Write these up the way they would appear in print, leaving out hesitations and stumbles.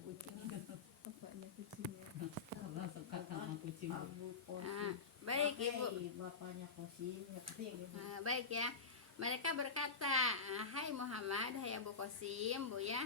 kucing. Bapaknya kucingnya. Allah suka sama kucing. Abu Qasim. Baik Ibu. Bapaknya Qasim ya. Baik ya. Mereka berkata, hai Muhammad, hai Abu Qasim, Bu ya.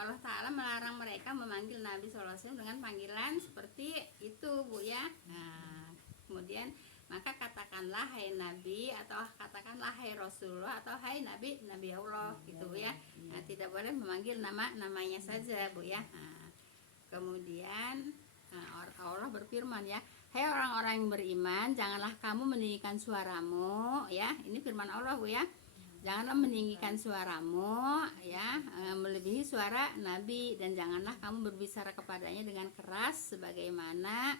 Allah Ta'ala melarang mereka memanggil Nabi SAW dengan panggilan seperti itu, Bu ya. Kemudian maka katakanlah hai Nabi, atau katakanlah hai Rasulullah, atau hai Nabi, Nabi Allah gitu Bu ya. Tidak boleh memanggil namanya saja, Bu ya. Kemudian Allah berfirman ya, hai orang-orang yang beriman, janganlah kamu meninggikan suaramu ya. Ini firman Allah Bu ya. Janganlah meninggikan suaramu ya, melebihi suara Nabi, dan janganlah kamu berbicara kepadanya dengan keras sebagaimana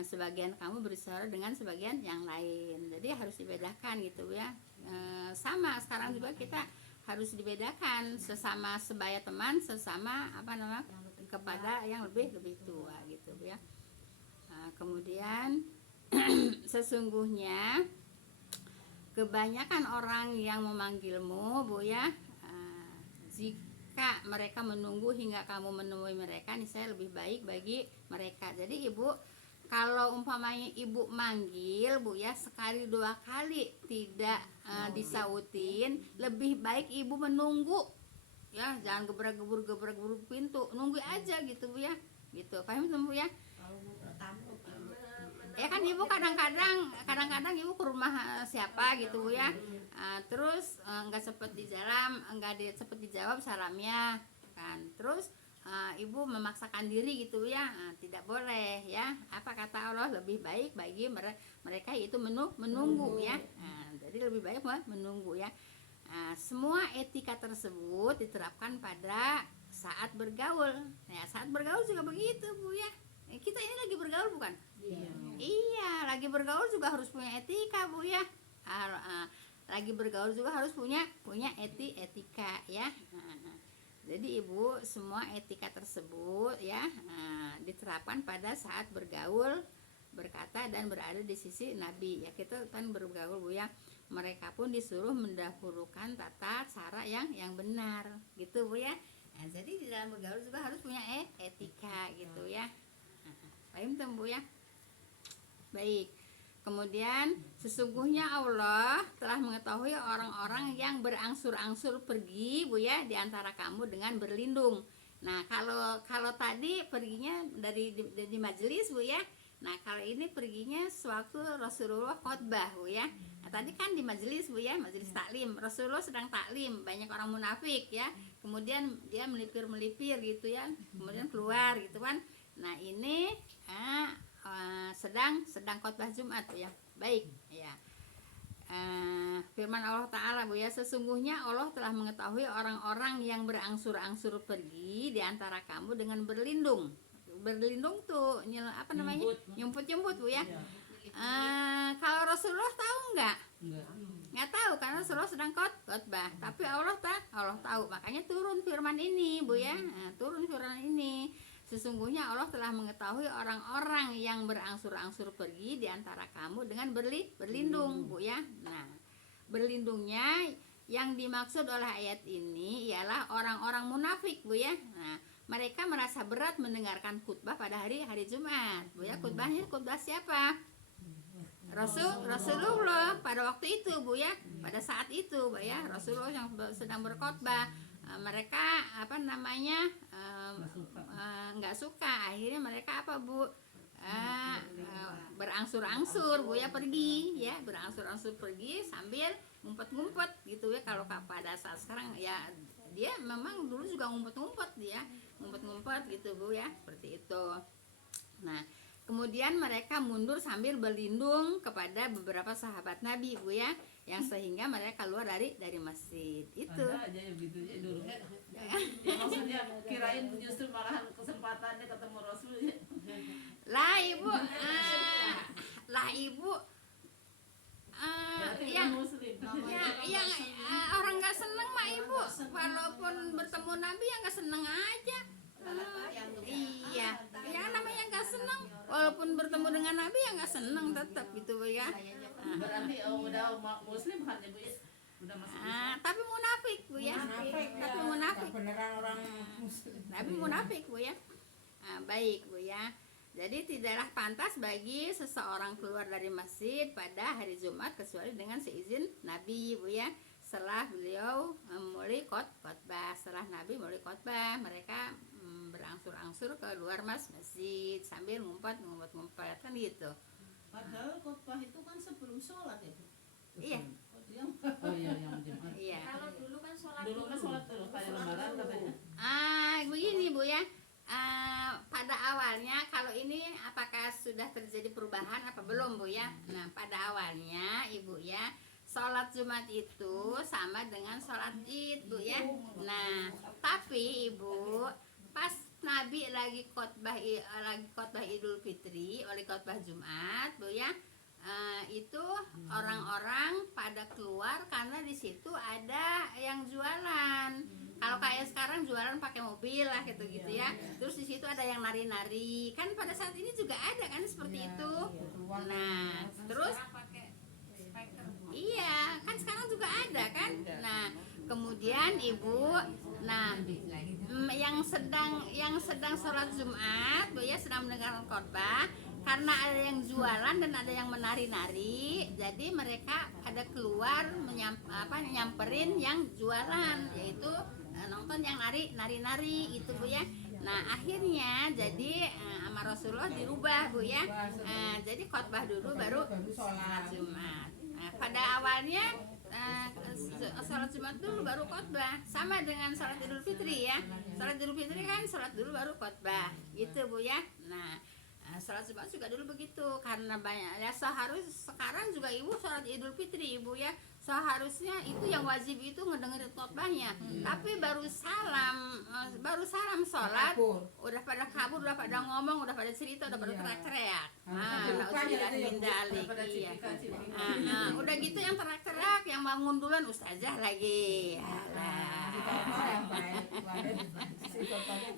sebagian kamu berbicara dengan sebagian yang lain. Jadi harus dibedakan gitu ya. Sama sekarang juga kita harus dibedakan sesama sebaya teman, sesama kepada yang lebih tua gitu ya. Kemudian sesungguhnya kebanyakan orang yang memanggilmu Bu ya, jika mereka menunggu hingga kamu menemui mereka, niscaya lebih baik bagi mereka. Jadi Ibu, kalau umpamanya Ibu manggil Bu ya, sekali dua kali tidak disautin, lebih baik Ibu menunggu ya, jangan gebrak-gebur pintu, nunggu aja gitu Bu ya, gitu. Paham Bu ya? Ya kan Ibu kadang-kadang Ibu ke rumah siapa gitu Bu ya, terus nggak sempet dijawab salamnya kan, terus Ibu memaksakan diri gitu ya, tidak boleh ya. Apa kata Allah, lebih baik bagi mereka itu menunggu ya. Jadi lebih baik menunggu ya. Semua etika tersebut diterapkan pada saat bergaul. Nah, saat bergaul juga begitu Bu ya. Kita ini lagi bergaul bukan? Iya, lagi bergaul juga harus punya etika Bu ya. Lagi bergaul juga harus punya etika ya. Jadi Ibu, semua etika tersebut ya diterapkan pada saat bergaul, berkata dan berada di sisi Nabi ya. Kita kan bergaul Bu ya, mereka pun disuruh mendahulukan tata cara yang benar gitu Bu ya. Jadi di dalam bergaul juga harus punya etika gitu ya. Paham tuh Bu ya? Baik. Kemudian sesungguhnya Allah telah mengetahui orang-orang yang berangsur-angsur pergi Bu ya di antara kamu dengan berlindung. Nah, kalau tadi perginya dari majelis Bu ya. Nah, kalau ini perginya sewaktu Rasulullah khotbah Bu ya. Nah, tadi kan di majelis Bu ya, majelis taklim. Rasulullah sedang taklim, banyak orang munafik ya. Kemudian dia melipir gitu ya. Kemudian keluar gitu kan. Nah, ini sedang khotbah Jumat ya. Baik ya. Firman Allah Ta'ala Bu ya, sesungguhnya Allah telah mengetahui orang-orang yang berangsur-angsur pergi di antara kamu dengan berlindung. Berlindung tuh nyumput-nyumput Bu ya. Kalau Rasulullah tahu nggak tahu, karena Rasulullah sedang khotbah. Tapi Allah tahu, makanya turun firman ini Bu ya. Turun firman ini, sesungguhnya Allah telah mengetahui orang-orang yang berangsur-angsur pergi di antara kamu dengan berlindung Bu ya. Nah, berlindungnya yang dimaksud oleh ayat ini ialah orang-orang munafik Bu ya. Nah, mereka merasa berat mendengarkan khutbah pada hari Jumat Bu ya. Khutbah siapa? Rasulullah pada waktu itu Bu ya. Pada saat itu Bu ya, Rasulullah yang sedang berkhutbah. Mereka nggak suka. Akhirnya mereka apa Bu? Berangsur-angsur Bu ya pergi ya, berangsur-angsur pergi sambil ngumpet-ngumpet gitu ya. Kalau pada saat sekarang ya, dia memang dulu juga ngumpet-ngumpet gitu Bu ya, seperti itu. Nah, kemudian mereka mundur sambil berlindung kepada beberapa sahabat Nabi Bu ya, yang sehingga mereka keluar dari masjid itu. Ada aja gitu ya dulu. Ya, maksudnya kirain justru malahan kesempatannya ketemu Rasul ya. Lah Ibu, yang orang nggak seneng mah Ibu, walaupun bertemu Nabi ya nggak seneng aja. Iya, yang namanya nggak seneng, walaupun bertemu dengan Nabi ya nggak seneng tetap gitu Bu ya. Berarti udah muslim kan Ibu ya? Udah masuk Islam. Tapi munafik munafik Bu ya. Munafik ya. Nabi munafik. Nggak beneran orang muslim. Nabi munafik Bu ya. Baik Bu ya. Jadi tidaklah pantas bagi seseorang keluar dari masjid pada hari Jumat kecuali dengan seizin Nabi Bu ya. Setelah beliau mulai khotbah, setelah Nabi mulai khotbah, mereka berangsur-angsur ke luar masjid sambil ngumpet kan gitu. Padahal khotbah itu kan sebelum sholat ya Bu. Iya. Oh iya yang Jumat. Iya. Kalau dulu kan sholat Dulu kan sholat dulu kayak lebaran katanya. Begini Bu ya. Pada awalnya kalau ini apakah sudah terjadi perubahan apa belum Bu ya? Nah, pada awalnya Ibu ya, sholat Jumat itu sama dengan sholat Id Bu ya. Nah, tapi Ibu pas Nabi lagi khotbah Idul Fitri, oleh khotbah Jumat Bu ya. Itu orang-orang pada keluar karena di situ ada yang jualan. Kalau kayak sekarang jualan pakai mobil lah gitu-gitu ya. Terus di situ ada yang nari-nari. Kan pada saat ini juga ada kan seperti itu. Nah, terus iya, kan sekarang juga ada kan. Nah, kemudian Ibu, nah yang sedang sholat Jumat, Bu ya, sedang mendengarkan khotbah, karena ada yang jualan dan ada yang menari-nari, jadi mereka ada keluar nyamperin yang jualan, yaitu nonton yang nari-nari itu Bu ya. Nah, akhirnya jadi sama Rasulullah dirubah Bu ya. Jadi khotbah dulu baru sholat Jumat. Nah, pada awalnya sholat Jumat dulu baru khotbah, sama dengan sholat Idul Fitri ya. Sholat Idul Fitri kan sholat dulu baru khotbah gitu Bu ya. Nah, sholat Jumat juga dulu begitu, karena banyak ya, sekarang juga Ibu sholat Idul Fitri Ibu ya, seharusnya itu yang wajib itu ngedengerin khotbahnya, tapi baru salam sholat udah pada kabur, udah pada ngomong, udah pada cerita, udah pada teriak-teriak. Nauzubillah min dzalik. Iya. Udah gitu yang teriak-teriak, yang bangun duluan ustazah lagi.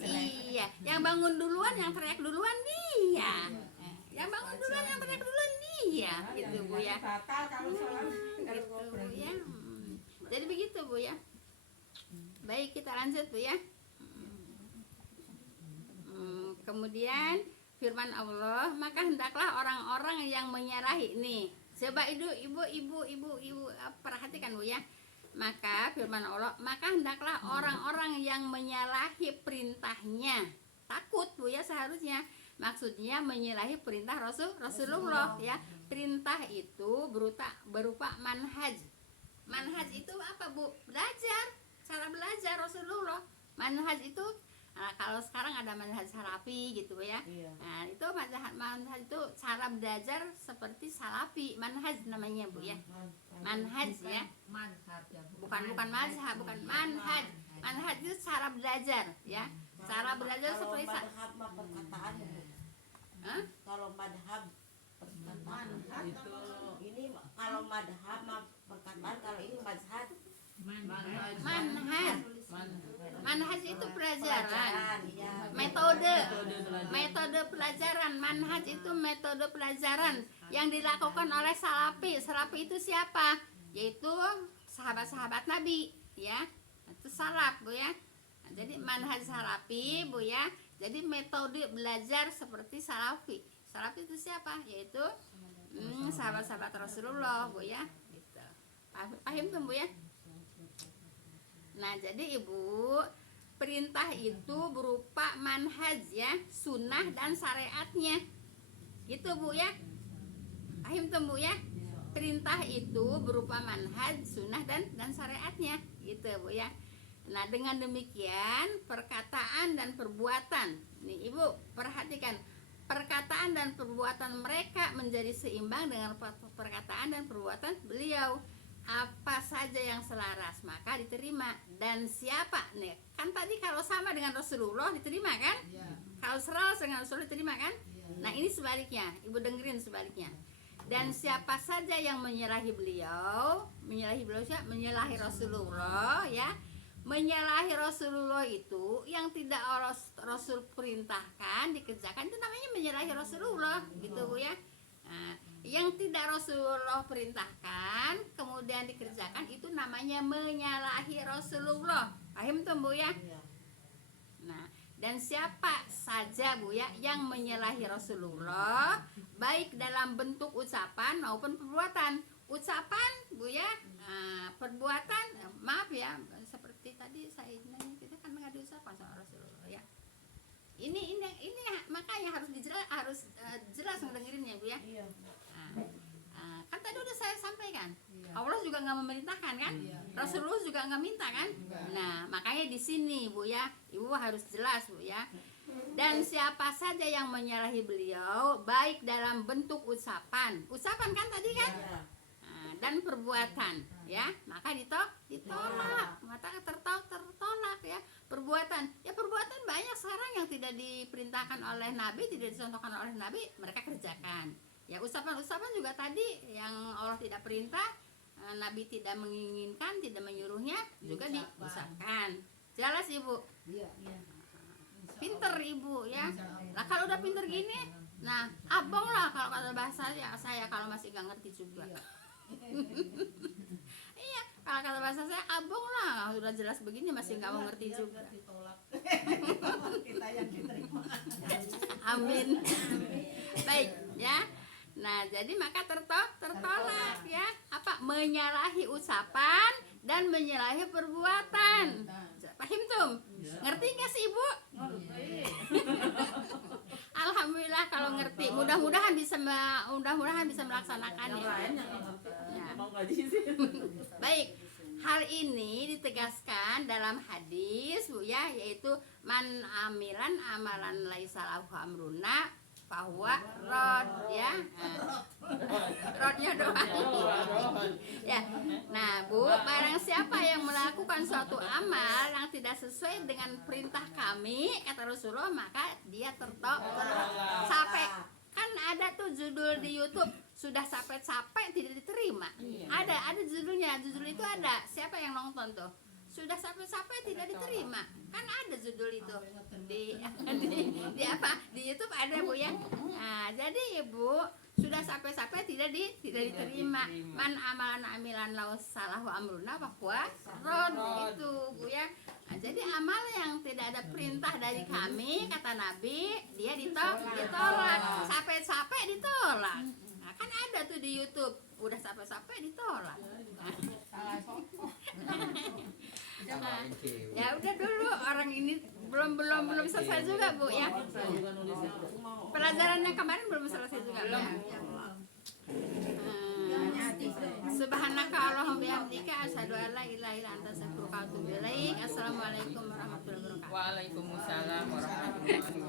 Iya, yang bangun duluan, yang teriak duluan dia. Yang bangun duluan, yang teriak duluan dia. Gitu Bu ya. Gitu Bu ya. Jadi begitu Bu ya. Baik, kita lanjut Bu ya. Kemudian firman Allah, maka hendaklah orang-orang yang menyalahi nih. Coba ibu perhatikan Bu ya. Maka firman Allah, maka hendaklah orang-orang yang menyalahi perintahnya. Takut Bu ya seharusnya. Maksudnya menyalahi perintah Rasulullah ya. Perintah itu berupa manhaj. Manhaj itu apa Bu? Belajar, cara belajar Rasulullah. Manhaj itu kalau sekarang ada manhaj salafi gitu ya. Nah, itu manhaj itu cara belajar seperti salafi, manhaj namanya Bu ya. Manhaj ya. Bukan mazhab, bukan manhaj. Manhaj itu cara belajar ya. Cara belajar seperti perkataan. Kalau madhab perkataan itu ini, kalau madhab perkataan, kalau ini mazhab manhaj itu pelajaran, metode pelajaran. Manhaj itu metode pelajaran yang dilakukan oleh salafi. Salafi itu siapa? Yaitu sahabat-sahabat Nabi ya. Itu salaf Bu ya. Nah, jadi manhaj salafi Bu ya. Jadi metode belajar seperti salafi. Salafi itu siapa? Yaitu sahabat-sahabat Rasulullah Bu ya. Gitu. Paham tuh Bu ya? Nah, jadi Ibu, perintah itu berupa manhaj ya, sunnah dan syariatnya. Gitu Bu ya. Paham tuh Bu ya? Perintah itu berupa manhaj, sunnah dan syariatnya. Gitu Bu ya. Nah, dengan demikian perkataan dan perbuatan. Nih Ibu, perhatikan. Perkataan dan perbuatan mereka menjadi seimbang dengan perkataan dan perbuatan beliau. Apa saja yang selaras maka diterima. Dan siapa nih? Kan tadi kalau sama dengan Rasulullah diterima kan? Kalau selaras dengan Rasulullah diterima kan? Nah, ini sebaliknya. Ibu dengerin sebaliknya. Dan siapa saja yang menyalahi beliau siapa? Menyalahi Rasulullah ya. Menyalahi Rasulullah itu yang tidak Rasul perintahkan dikerjakan, itu namanya menyalahi Rasulullah gitu Bu ya. Nah, yang tidak Rasulullah perintahkan kemudian dikerjakan itu namanya menyalahi Rasulullah. Paham tuh Bu ya? Iya. Nah, dan siapa saja Bu ya yang menyalahi Rasulullah baik dalam bentuk ucapan maupun perbuatan. Ucapan Bu ya, perbuatan maaf ya, seperti tadi saya nanya kita kan mengadu ucapan sama Rasulullah ya. Ini makanya harus jelas ngedengerinnya Bu ya. Iya. Kan tadi udah saya sampaikan, Iya. Allah juga nggak memerintahkan kan, Iya. Rasulullah juga nggak minta kan. Nah makanya di sini Bu ya, Ibu harus jelas Bu ya. Dan siapa saja yang menyalahi beliau baik dalam bentuk ucapan kan tadi kan, Iya. dan perbuatan ya, maka ditolak, maka tertolak ya. Perbuatan banyak sekarang yang tidak diperintahkan oleh Nabi, tidak dicontohkan oleh Nabi, mereka kerjakan. Ya ucapan juga tadi yang Allah tidak perintah, Nabi tidak menginginkan, tidak menyuruhnya juga diucapkan. Jelas Ibu? Iya. Pinter Ibu ya. Lah kalau udah pinter gini, nah abong lah kalau kata bahasa saya kalau masih gak ngerti juga. Iya, kalau kata bahasa saya abong lah, udah jelas begini masih nggak mau ngerti juga. Kita yang diterima. Amin. Baik ya. Nah jadi maka tertolak ya, apa menyalahi ucapan dan menyalahi perbuatan. Paham tuh? Ngerti nggak sih Ibu? Alhamdulillah kalau ngerti. Mudah-mudahan bisa melaksanakannya. Ya. Baik, hal ini ditegaskan dalam hadis Bu ya, yaitu man amilan amalan laisa lahu amruna bahwa rod ya. Rodnya doang. Ya. Nah, Bu, barang siapa yang melakukan suatu amal yang tidak sesuai dengan perintah kami kata Rasulullah, maka dia sampai kan ada tuh judul di YouTube, sudah capek-capek tidak diterima. Ada judulnya, judul itu ada. Siapa yang nonton tuh? Sudah capek-capek tidak diterima. Kan ada judul itu di YouTube ada Bu ya. Nah, jadi Ibu sudah capek-capek tidak diterima. Man amalan amilan laus salah wa amruna bahwa rod itu Bu ya. Nah, jadi amal yang tidak ada perintah dari kami kata Nabi, dia ditolak. Capek-capek ditolak. Nah, kan ada tuh di YouTube, udah capek-capek ditolak. Nah, ya udah dulu, orang ini belum selesai juga Bu ya. Pelajaran yang kemarin belum selesai juga ya. Subhanaka Allahumma bihamdika asyhadu an la ilaha illa anta astaghfiruka wa atubu ilaik. Assalamualaikum warahmatullahi wabarakatuh. Waalaikumsalam warahmatullahi wabarakatuh.